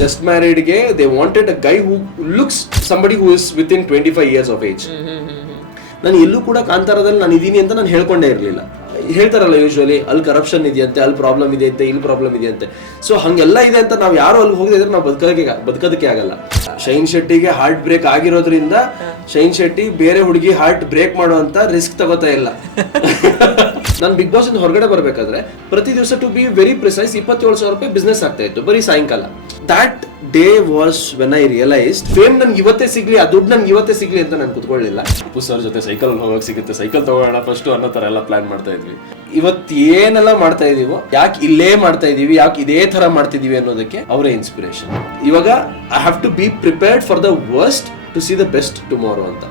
Just ಮ್ಯಾರಿಡ್ಗೆ they wanted a guy who looks somebody who is with in 25 years of age. ನಾನು ಎಲ್ಲೂ ಕೂಡ ಕಾಂತಾರದಲ್ಲಿ ನಾನು ಇದೀನಿ ಅಂತ ನಾನು ಹೇಳ್ಕೊಂಡೇ ಇರಲಿಲ್ಲ. ಹೇಳ್ತಾರಲ್ಲ ಯೂಶುವಲಿ ಅಲ್ಲಿ ಕರಪ್ಷನ್ ಇದೆಯಂತೆ, ಅಲ್ಲಿ ಪ್ರಾಬ್ಲಮ್ ಇದೆಯಂತೆ, ಇಲ್ಲಿ ಪ್ರಾಬ್ಲಮ್ ಇದೆಯಂತೆ. ಸೊ ಹಂಗೆಲ್ಲ ಇದೆ ಅಂತ ನಾವು ಯಾರು ಅಲ್ಲಿ ಹೋಗದೆ ಇದ್ರೆ ನಾವು ಬದುಕೋದಕ್ಕೆ ಆಗಲ್ಲ. ಶೈನ್ ಶೆಟ್ಟಿಗೆ ಹಾರ್ಟ್ ಬ್ರೇಕ್ ಆಗಿರೋದ್ರಿಂದ ಶೈನ್ ಶೆಟ್ಟಿ ಬೇರೆ ಹುಡುಗಿ ಹಾರ್ಟ್ ಬ್ರೇಕ್ ಮಾಡುವಂತ ರಿಸ್ಕ್ ತಗೋತಾ ಇಲ್ಲ. ನಾನು ಬಿಗ್ ಬಾಸ್ ಇಂದ ಹೊರಗಡೆ ಬರ್ಬೇಕಾದ್ರೆ ಪ್ರತಿ ದಿವಸ ಟು ಬಿ ವೆರಿ ಪ್ರಿಸೈಸ್ 27,000 ರೂಪಾಯಿ ಬಿಸ್ನೆಸ್ ಆಗ್ತಾ ಇತ್ತು ಬರೀ ಸಾಯಂಕಾಲ. That day was when I realised fame ನನ್ಗೆ ಇವತ್ತೇ ಸಿಗ್ಲಿ, ಆ ದುಡ್ಡು ನನ್ಗೆ ಇವತ್ತೇ ಸಿಗ್ಲಿ ಅಂತ ನಾನು ಕುತ್ಕೊಳ್ಳಿಲ್ಲ. ಅಪ್ಪು ಸರ್ ಜೊತೆ ಸೈಕಲ್ ಹೋಗಕ್ ಸಿಗುತ್ತೆ, ಸೈಕಲ್ ತಗೋಣ ಫಸ್ಟ್ ಅನ್ನೋ ತರ ಎಲ್ಲ ಪ್ಲಾನ್ ಮಾಡ್ತಾ ಇದ್ವಿ. ಇವತ್ತು ಏನೆಲ್ಲ ಮಾಡ್ತಾ ಇದೀವೋ, ಯಾಕೆ ಇಲ್ಲೇ ಮಾಡ್ತಾ ಇದೀವಿ, ಯಾಕೆ ಇದೇ ತರ ಮಾಡ್ತಿದೀವಿ ಅನ್ನೋದಕ್ಕೆ ಅವರೇ ಇನ್ಸ್ಪಿರೇಷನ್. ಇವಾಗ I have to be prepared for the worst to see the best tomorrow ಅಂತ.